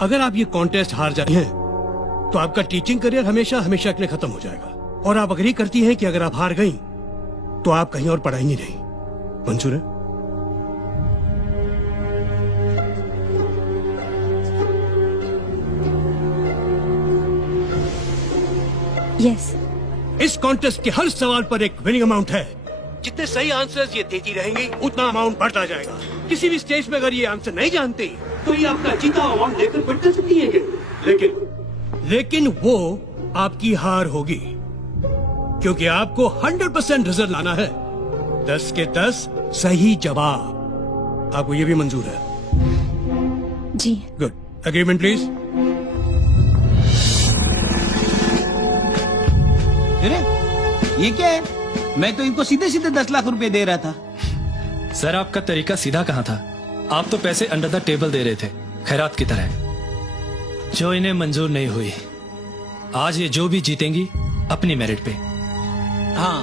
अगर आप ये कॉन्टेस्ट हार जाते हैं तो आपका टीचिंग करियर हमेशा हमेशा के लिए खत्म हो जाएगा। और आप अग्री करती हैं कि अगर आप हार गई तो आप कहीं और पढ़ाएंगी नहीं। मंजूर है? यस। इस कॉन्टेस्ट के हर सवाल पर एक विनिंग अमाउंट है। जितने सही आंसर्स ये देती रहेंगी उतना अमाउंट बढ़ता जाएगा। किसी भी स्टेज पे अगर ये आंसर नहीं जानती तो ये आपका जीता अमाउंट लेकर फिट कर सकती है। लेकिन वो आपकी हार होगी, क्योंकि आपको 100% रिजल्ट लाना है। 10 के 10 सही जवाब। आपको ये भी मंजूर है? जी। गुड। Agreement please. अरे ये क्या है? मैं तो इनको सीधे सीधे 10 लाख रुपए दे रहा था। सर आपका तरीका सीधा कहाँ था? आप तो पैसे अंडर द टेबल दे रहे थे, खैरात की तरह, जो इन्हें मंजूर नहीं हुई। आज ये जो भी जीतेंगी अपनी मेरिट पे। हाँ।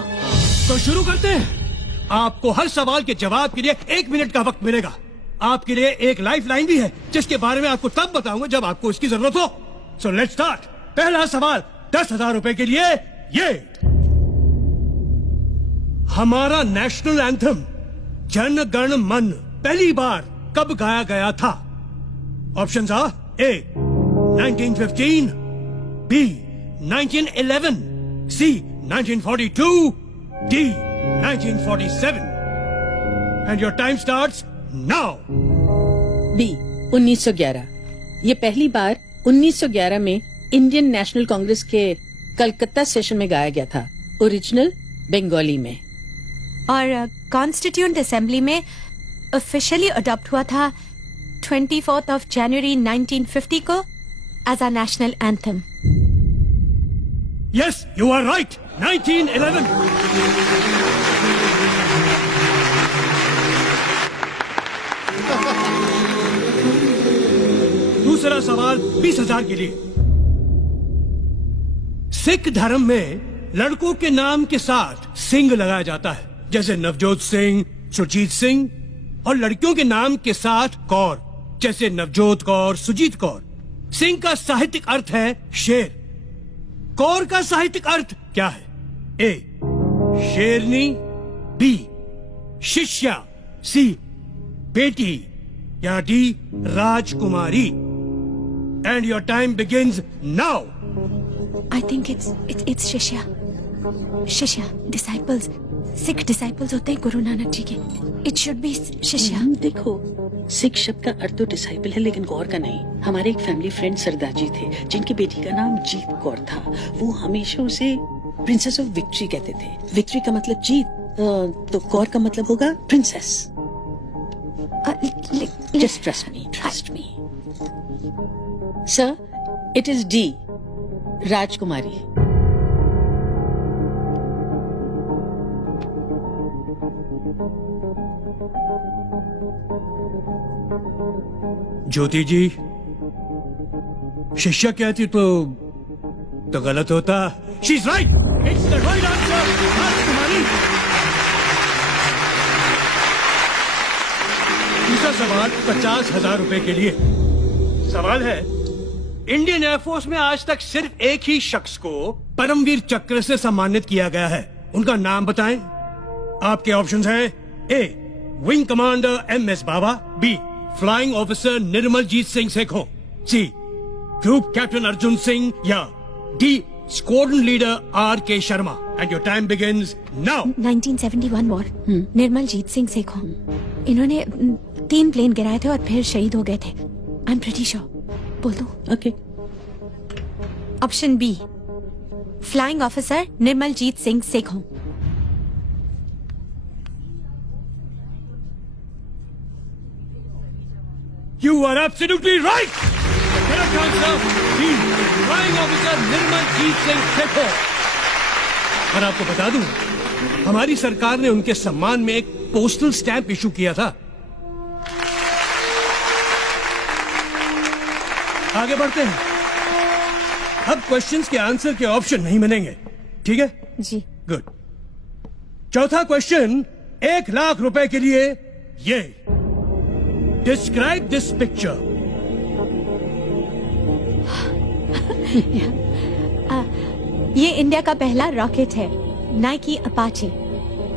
तो शुरू करते हैं। आपको हर सवाल के जवाब के लिए 1 मिनट का वक्त मिलेगा। आपके लिए एक लाइफ लाइन भी है जिसके बारे में आपको तब बताऊंगा जब आपको इसकी जरूरत हो। So let's start. पहला सवाल 10,000 रुपए के लिए। ये हमारा नेशनल एंथम जन गण मन पहली बार कब गाया गया था? Options are A 1915, B 1911, C 1942, D 1947। And your time starts now. B 1911। ये पहली बार 1911 में इंडियन नेशनल कांग्रेस के कलकत्ता सेशन में गाया गया था, ओरिजिनल बंगाली में। और कॉन्स्टिट्यूएंट असेंबली में ऑफिशियली अडॉप्ट हुआ था 24 जनवरी 1950 को as a national anthem. Yes, you are right. 1911। दूसरा सवाल 20,000 के लिए। सिख धर्म में लड़कों के नाम के साथ सिंह लगाया जाता है, जैसे नवजोत सिंह, सुरजीत सिंह, और लड़कियों के नाम के साथ कौर, जैसे नवजोत कौर, सुजीत कौर। सिंह का साहित्यिक अर्थ है शेर। कौर का साहित्यिक अर्थ क्या है? ए शेरनी, बी शिष्या, सी बेटी, या D Rajkumari. And your time begins now. I think it's शिष्या। शिष्या डिसाइपल्स, सिख डिसाइपल्स होते हैं गुरु नानक जी के। इट शुड बी शिष्या। देखो, सिख शब्द का अर्थ तो डिसाइपल है, लेकिन कौर का नहीं। हमारे एक फैमिली फ्रेंड सरदार जी थे, जिनकी बेटी का नाम जीत कौर था। वो हमेशा उसे प्रिंसेस ऑफ विक्ट्री कहते थे। विक्ट्री का मतलब जीत, तो कौर का मतलब होगा princess. Just trust me sir, it is D राजकुमारी। ज्योति जी, शिष्या कहती तो गलत होता। She is right. It's the right answer, राजकुमारी। दूसरा सवाल 50,000 रुपए के लिए। सवाल है, इंडियन एयरफोर्स में आज तक सिर्फ एक ही शख्स को परमवीर चक्र से सम्मानित किया गया है। उनका नाम बताएं। आपके ऑप्शंस हैं A wing commander MS Baba, B flying officer Nirmaljit Singh Sekhon, C group captain Arjun Singh, या D squadron leader RK Sharma. And your time begins now. 1971 war, Nirmaljit Singh Sekhon. इन्होंने 3 प्लेन गिराए थे और फिर शहीद हो गए थे। I am pretty sure. बोल दो। Okay. Option B flying officer Nirmaljit Singh Sekhon. You are absolutely right. The correct answer is Flying Officer Nirmaljit Singh Sekhon. और आपको बता दूं, हमारी सरकार ने उनके सम्मान में एक पोस्टल स्टैंप इशू किया था। आगे बढ़ते हैं। अब क्वेश्चंस के आंसर के ऑप्शन नहीं मिलेंगे, ठीक है? जी। गुड। चौथा क्वेश्चन 1 लाख रुपए के लिए। ये डिस्क्राइब दिस पिक्चर। ये इंडिया का पहला रॉकेट है, नाइकी अपाचे।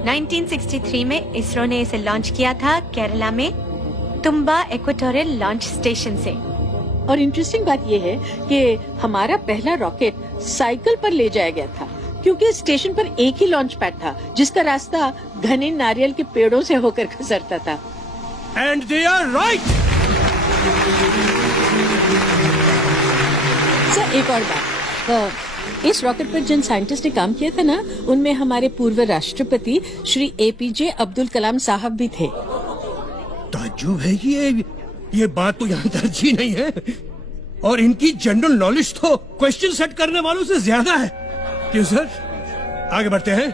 1963 में इसरो ने इसे लॉन्च किया था केरला में तुम्बा इक्वेटोरियल लॉन्च स्टेशन से। और इंटरेस्टिंग बात यह है कि हमारा पहला रॉकेट साइकिल पर ले जाया गया था, क्योंकि स्टेशन पर एक ही लॉन्च पैड था जिसका रास्ता घने नारियल के पेड़ों से होकर गुजरता था। And they are right. Sir, एक और बात, इस रॉकेट पर जिन साइंटिस्ट ने काम किया था ना, उनमें हमारे पूर्व राष्ट्रपति श्री APJ अब्दुल कलाम साहब भी थे। ताज्जुब है कि ये बात तो यहाँ दर्ज ही नहीं है, और इनकी जनरल नॉलेज तो क्वेश्चन सेट करने वालों से ज्यादा है। क्यों सर? आगे बढ़ते हैं।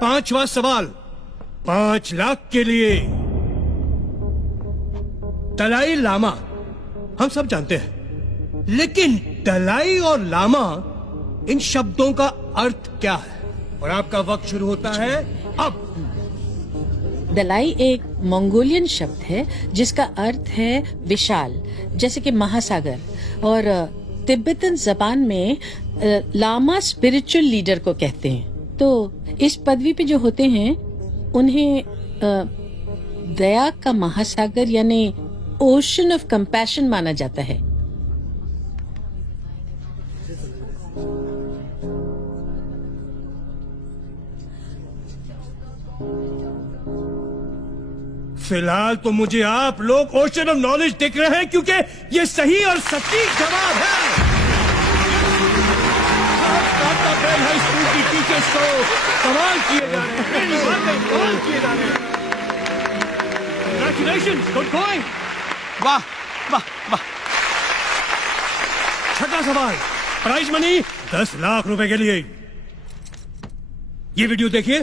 5वां सवाल 5 लाख के लिए। दलाई लामा हम सब जानते हैं, लेकिन दलाई और लामा इन शब्दों का अर्थ क्या है? और आपका वक्त शुरू होता है अब। दलाई एक मंगोलियन शब्द है जिसका अर्थ है विशाल, जैसे कि महासागर, और तिब्बतन जबान में लामा स्पिरिचुअल लीडर को कहते हैं। तो इस पदवी पे जो होते हैं उन्हें दया का महासागर यानी ओशन ऑफ कंपैशन माना जाता है। फिलहाल तो मुझे आप लोग ओशन ऑफ नॉलेज दिख रहे हैं, क्योंकि ये सही और सटीक जवाब है। हाई स्कूल की टीचर्स को कमाल किए जा रहे हैं, कमाल किए जा रहे हैं। Congratulations, good going. वाह वाह वाह। 6वां सवाल, प्राइज मनी 10 लाख रुपए के लिए। ये वीडियो देखिए।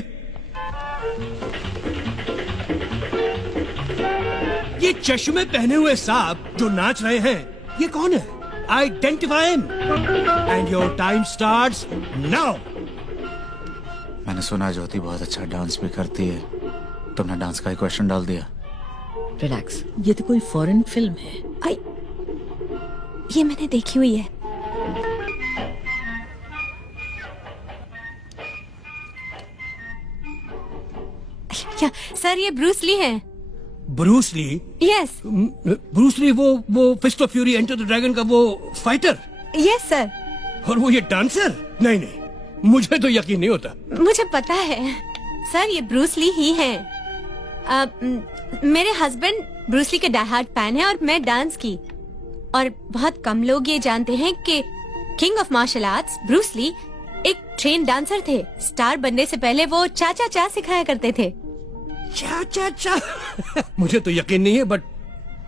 ये चश्मे पहने हुए सांप जो नाच रहे हैं, ये कौन है? Identify him and your time starts now. मैंने सुना ज्योति बहुत अच्छा डांस भी करती है। तुमने डांस का ही क्वेश्चन डाल दिया। रिलैक्स। ये तो कोई फॉरेन फिल्म है। आई, ये मैंने देखी हुई है। क्या सर, ये ब्रूस ली है? Bruce Lee? Yes Bruce Lee वो fist of fury, enter the dragon का वो फाइटर? Yes sir. और वो ये डांसर? नहीं नहीं, मुझे तो यकीन नहीं होता। मुझे पता है सर, ये ब्रूस ली ही है। मेरे हस्बैंड ब्रूस ली के डाई हार्ड फैन है और मैं डांस की। और बहुत कम लोग ये जानते हैं कि king of martial arts Bruce Lee एक ट्रेन डांसर थे। स्टार बनने से पहले वो चाचा चा सिखाया करते थे। चा मुझे तो यकीन नहीं है, बट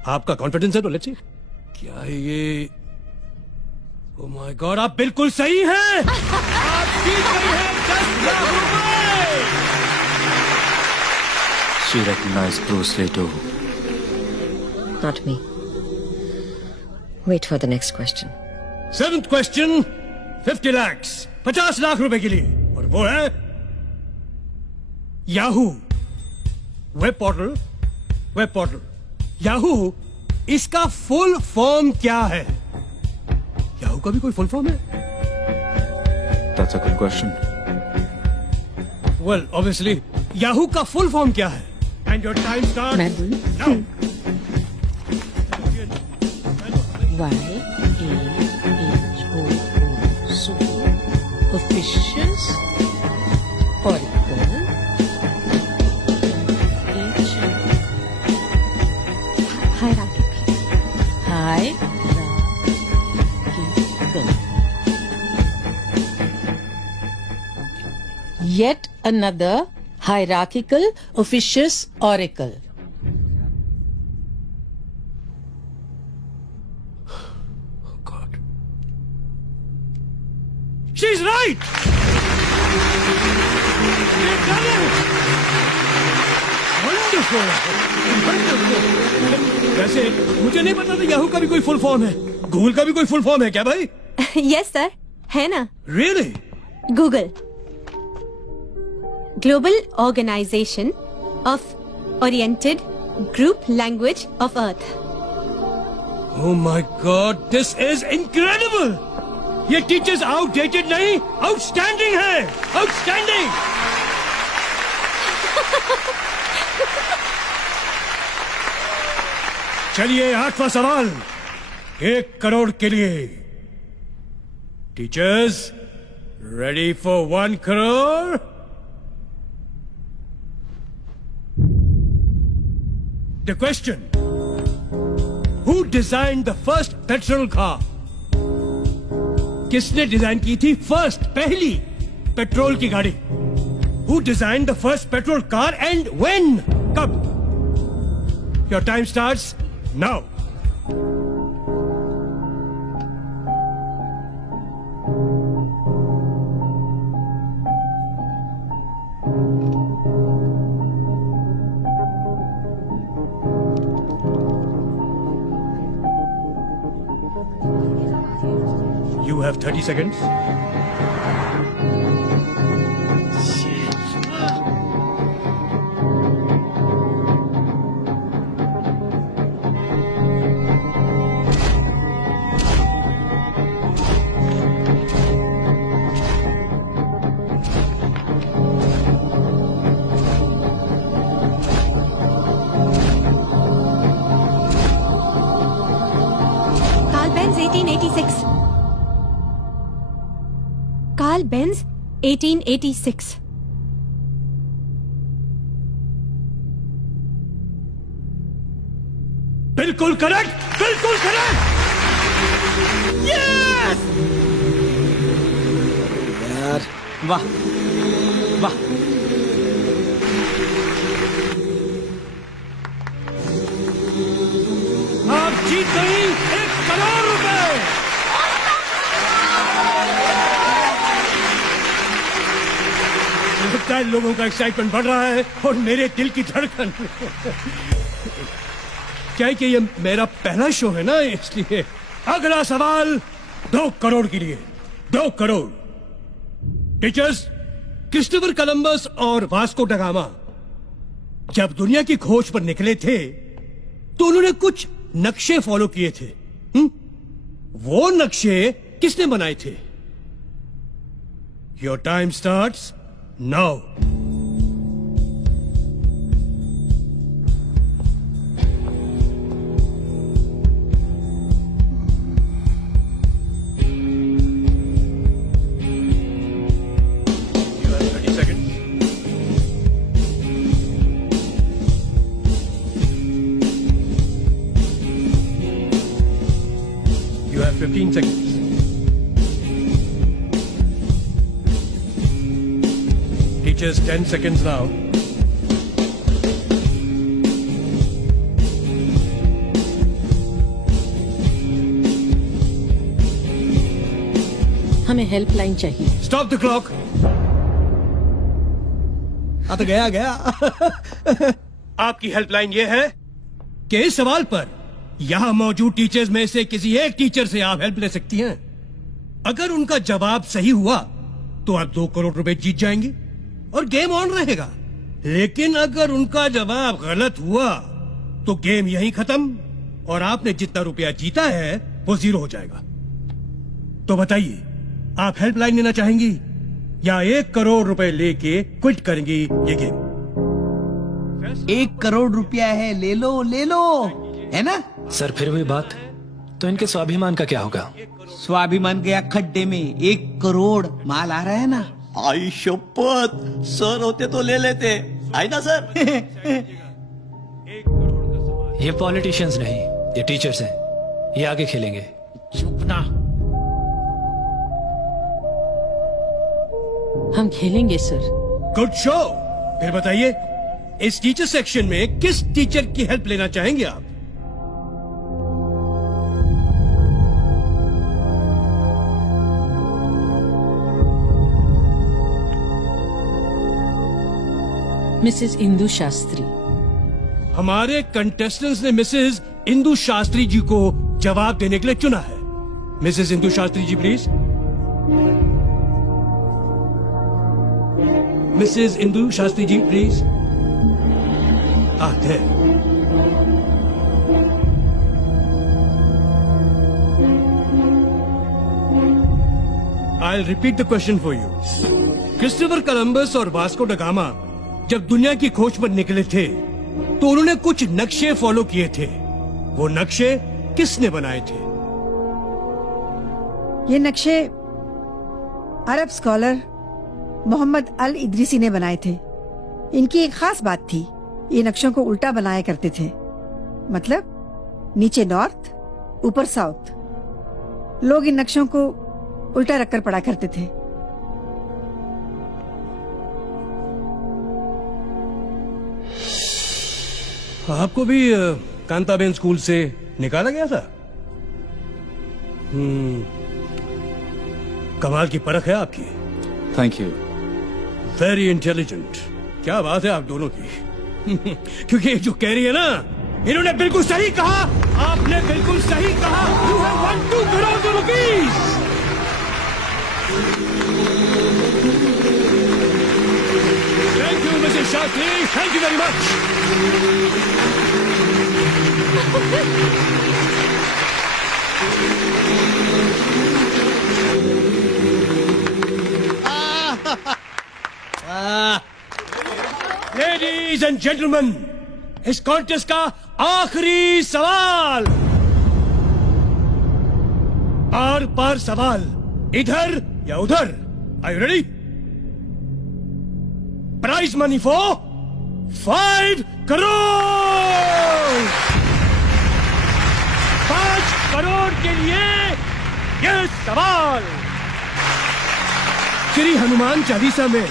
आपका कॉन्फिडेंस है तो लेट्स सी। क्या है ये? ओह माय गॉड, आप बिल्कुल सही हैं। आप जीत गए हैं 10 लाख रुपए। She recognized Bruce Lee too. Not me. Wait for the next question. 7th question, 50 lakhs, 50 lakh रुपए के लिए। और वो है याहू वेब पोर्टल। याहू, इसका फुल फॉर्म क्या है? याहू का भी कोई फुल फॉर्म है? That's a good question. Well, obviously, Yahoo का फुल फॉर्म क्या है? And your time starts मैं बोलूं? now. YAHO so officials Oracle hierarchical. Yet another hierarchical officious oracle. Oh God. She's right. We've done it. Wonderful. वैसे मुझे नहीं पता था याहू का भी कोई फुल फॉर्म है। गूगल का भी कोई फुल फॉर्म है क्या भाई? यस सर, है ना। Really? Google, global organisation of oriented group language of earth. Oh my God, this is incredible. ये टीचर्स आउटडेटेड नहीं, आउटस्टैंडिंग है, आउटस्टैंडिंग। चलिए 8वां सवाल 1 करोड़ के लिए। Teachers ready for 1 crore? The question: Who designed the first petrol car? किसने design की थी पहली पेट्रोल की गाड़ी? Who designed the first petrol car and when? कब? Your time starts now. You have 30 seconds. Carl Benz 1886. Carl Benz 1886. बिल्कुल correct, बिल्कुल correct. Yes! वाह वाह। आप जीत गई 1 करोड़ रुपए। लगता है लोगों का एक्साइटमेंट बढ़ रहा है और मेरे दिल की धड़कन। क्या है कि ये मेरा पहला शो है ना, इसलिए। अगला सवाल 2 करोड़ के लिए। 2 करोड़। टीचर्स, क्रिस्टोफर कोलंबस और वास्को ड गामा जब दुनिया की खोज पर निकले थे तो उन्होंने कुछ नक्शे फॉलो किए थे। वो नक्शे किसने बनाए थे? Your time starts now. You have 30 seconds. You have 15 seconds. Teachers, 10 seconds now. हमें हेल्पलाइन चाहिए। Stop the clock. तो गया। आपकी हेल्पलाइन ये है कि इस सवाल पर यहां मौजूद टीचर्स में से किसी एक टीचर से आप हेल्प ले सकती हैं। अगर उनका जवाब सही हुआ तो आप 2 करोड़ रुपए जीत जाएंगी और गेम ऑन रहेगा। लेकिन अगर उनका जवाब गलत हुआ तो गेम यहीं खत्म और आपने जितना रुपया जीता है वो 0 हो जाएगा। तो बताइए, आप हेल्पलाइन लेना चाहेंगी या 1 करोड़ रुपए लेके क्विट करेंगी ये गेम? 1 करोड़ रुपया है, ले लो, है ना? सर फिर वही बात, तो इनके स्वाभिमान का क्या होगा? स्वाभिमान गया खड्डे में। 1 करोड़ माल आ रहा है ना। आई शपथ, सर होते तो ले लेते, आई ना सर। ये पॉलिटिशियंस नहीं, ये टीचर्स हैं। ये आगे खेलेंगे। चुप ना। हम खेलेंगे सर। Good show. फिर बताइए, इस टीचर सेक्शन में किस टीचर की हेल्प लेना चाहेंगे आप? मिसेस इंदु शास्त्री। हमारे कंटेस्टेंट्स ने मिसेस इंदु शास्त्री जी को जवाब देने के लिए चुना है। Mrs Indu Shastri ji please. Mrs Indu Shastri ji please. आते I'll repeat the question for you. Christopher Columbus और वास्को ड गामा जब दुनिया की खोज पर निकले थे तो उन्होंने कुछ नक्शे फॉलो किए थे। वो नक्शे किसने बनाए थे? ये नक्शे अरब स्कॉलर मोहम्मद अल इदरीसी ने बनाए थे। इनकी एक खास बात थी, ये नक्शों को उल्टा बनाया करते थे, मतलब नीचे नॉर्थ ऊपर साउथ। लोग इन नक्शों को उल्टा रखकर पढ़ा करते थे। आपको भी कांताबेन स्कूल से निकाला गया था? कमाल की परख है आपकी। Thank you. Very intelligent. क्या बात है आप दोनों की। क्योंकि जो कह रही है ना, इन्होंने बिल्कुल सही कहा। आपने बिल्कुल सही कहा। You have won 2 crore rupees. Thank you, Mrs. Shastri. Thank you very much. Ladies and gentlemen, इस कॉन्टेस्ट का आखिरी सवाल। आर पार सवाल, इधर या उधर। Are you ready? Prize money for 5 crore. 5 crore के लिए ये सवाल। श्री हनुमान चालीसा में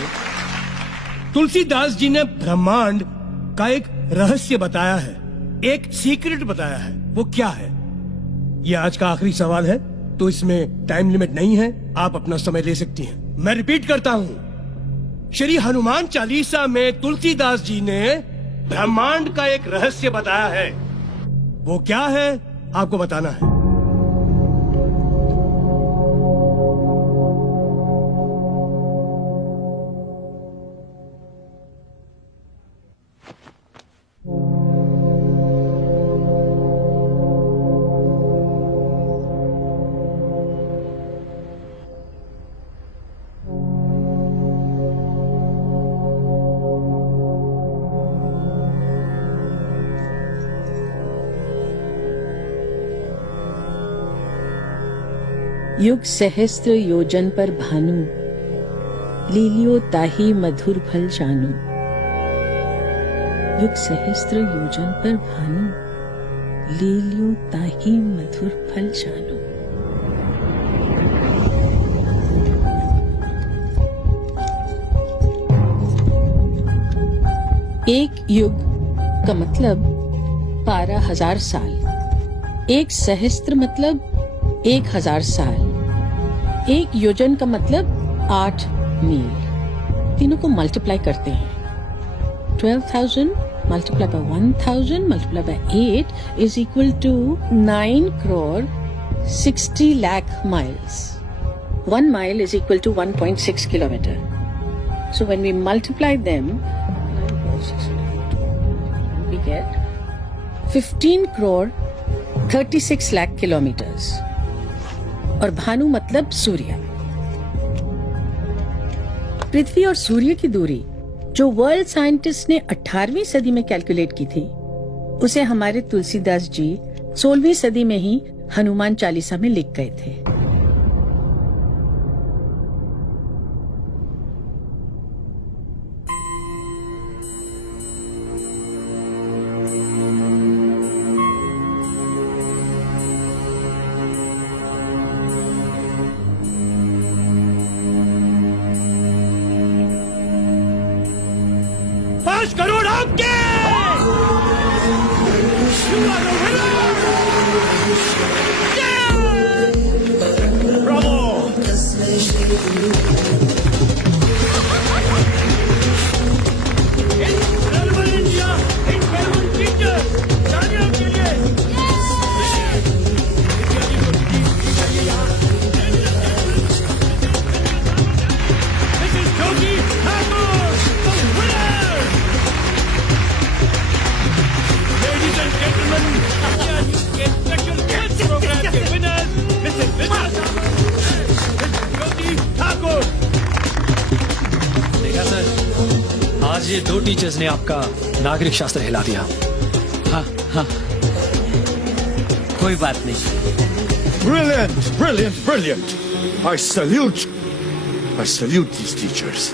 तुलसीदास जी ने ब्रह्मांड का एक रहस्य बताया है, एक सीक्रेट बताया है। वो क्या है? ये आज का आखिरी सवाल है, तो इसमें टाइम लिमिट नहीं है, आप अपना समय ले सकती हैं। मैं रिपीट करता हूँ, श्री हनुमान चालीसा में तुलसीदास जी ने ब्रह्मांड का एक रहस्य बताया है। वो क्या है आपको बताना है। युग सहस्त्र योजन पर भानु, लीलियो ताही मधुर फल जानू। युग सहस्त्र योजन पर भानु, लीलियो ताही मधुर फल जानू। एक युग का मतलब 12,000 साल। एक सहस्त्र मतलब 1,000 साल। एक योजन का मतलब 8 मील। तीनों को मल्टीप्लाई करते हैं। 12,000 multiply by 1,000 multiply by 8 is equal to 9 crore 60 lakh miles. 1 mile is equal to 1.6 kilometer. So when we multiply them, we get 15 crore 36 lakh kilometers. और भानु मतलब सूर्य। पृथ्वी और सूर्य की दूरी जो वर्ल्ड साइंटिस्ट ने 18वीं सदी में कैलकुलेट की थी, उसे हमारे तुलसीदास जी 16वीं सदी में ही हनुमान चालीसा में लिख गए थे। करोड़ आपके। You are the winner! Yeah! Bravo! Incredible India! Incredible teacher! तालियां के लिए! This is Jyoti Thakur, the winner! Ladies and gentlemen, special guest program के ये 2 टीचर्स ने आपका नागरिक शास्त्र हिला दिया। हाँ हाँ, कोई बात नहीं। Brilliant, brilliant, brilliant. I salute these teachers.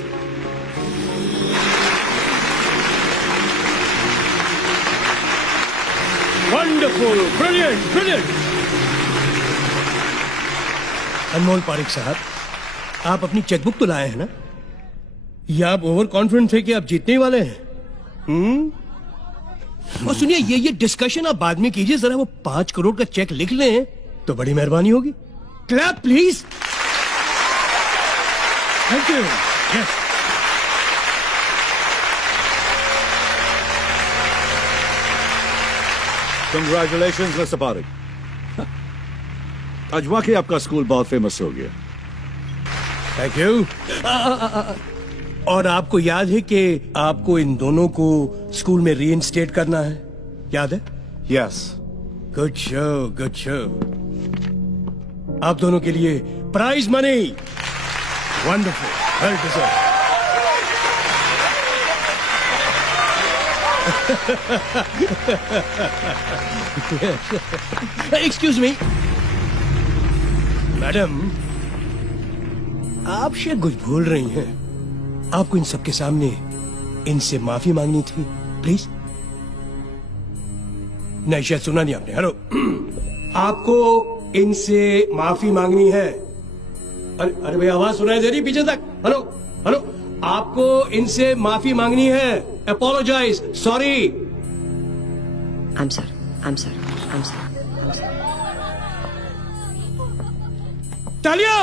Wonderful, brilliant, brilliant. Anmol Pareek साहब, आप अपनी चेकबुक तो लाए हैं ना? या आप ओवर कॉन्फिडेंट थे कि आप जीतने ही वाले हैं? और सुनिए, ये डिस्कशन आप बाद में कीजिए, जरा वो 5 करोड़ का चेक लिख लें तो बड़ी मेहरबानी होगी। Clap please. Thank you. Yes. Congratulations, Mr. Parik. आज वाकई आपका स्कूल बहुत फेमस हो गया। Thank you. और आपको याद है कि आपको इन दोनों को स्कूल में रीइंस्टेट करना है, याद है? Yes. Good show, good show. आप दोनों के लिए prize money. Wonderful, well deserve. Excuse me madam, आप शायद कुछ भूल रही हैं। आपको इन सबके सामने इनसे माफी मांगनी थी, प्लीज। नहीं, शायद सुना नहीं आपने। हेलो, आपको इनसे माफी मांगनी है। अरे भाई, आवाज सुनाई दे रही पीछे तक? हेलो हेलो, आपको इनसे माफी मांगनी है। Apologise, sorry. I'm sorry. I'm sorry. I'm sorry. I'm sorry. तालियां।